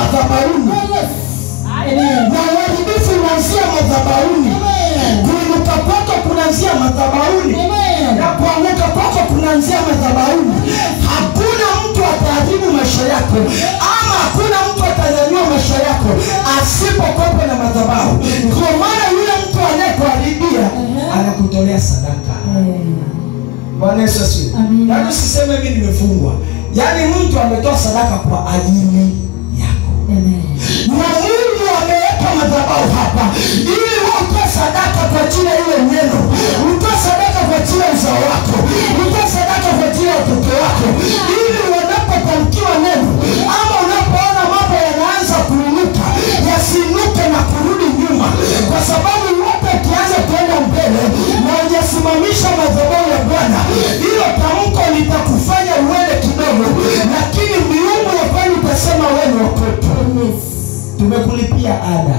madhabahuni. Na uharibifu unaanzia madhabahuni. Kuinuka kwako kunaanzia madhabahuni. Na kuanguka kwako kunaanzia madhabahuni. Hakuna mtu ataharibu maisha yako, ama hakuna mtu atanyanyua maisha yako asipokuwa na madhabahu. Kwa maana yule mtu anayekuharibia anakutolea sadaka. Bwana Yesu asifiwe. Yaani usiseme mimi nimefungwa. Yaani mtu ametoa sadaka kwa ajili yako. Na Mungu ameweka madhabahu hapa ili utoe sadaka kwa ajili ya ile neno. Utoe sadaka kwa ajili ya uzao wako. Utoe sadaka kwa ajili ya watoto wako. Ili unapotamkiwa neno ama unapoona mambo yanaanza kuinuka, yasiinuke na kurudi nyuma. Kwa sababu wote ukianza kwenda mbele na ujasimamisha madhabahu ya Bwana, hilo tamko litakufanya uende kidogo, lakini miungu ya kwani utasema wewe ni wakoto. Tumekulipia ada.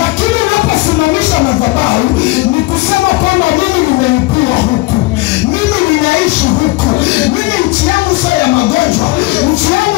Lakini unaposimamisha madhabahu ni kusema kwamba mimi nimeipiwa huku, mimi ninaishi huku, mimi nchi yangu sio ya magonjwa, nchi yangu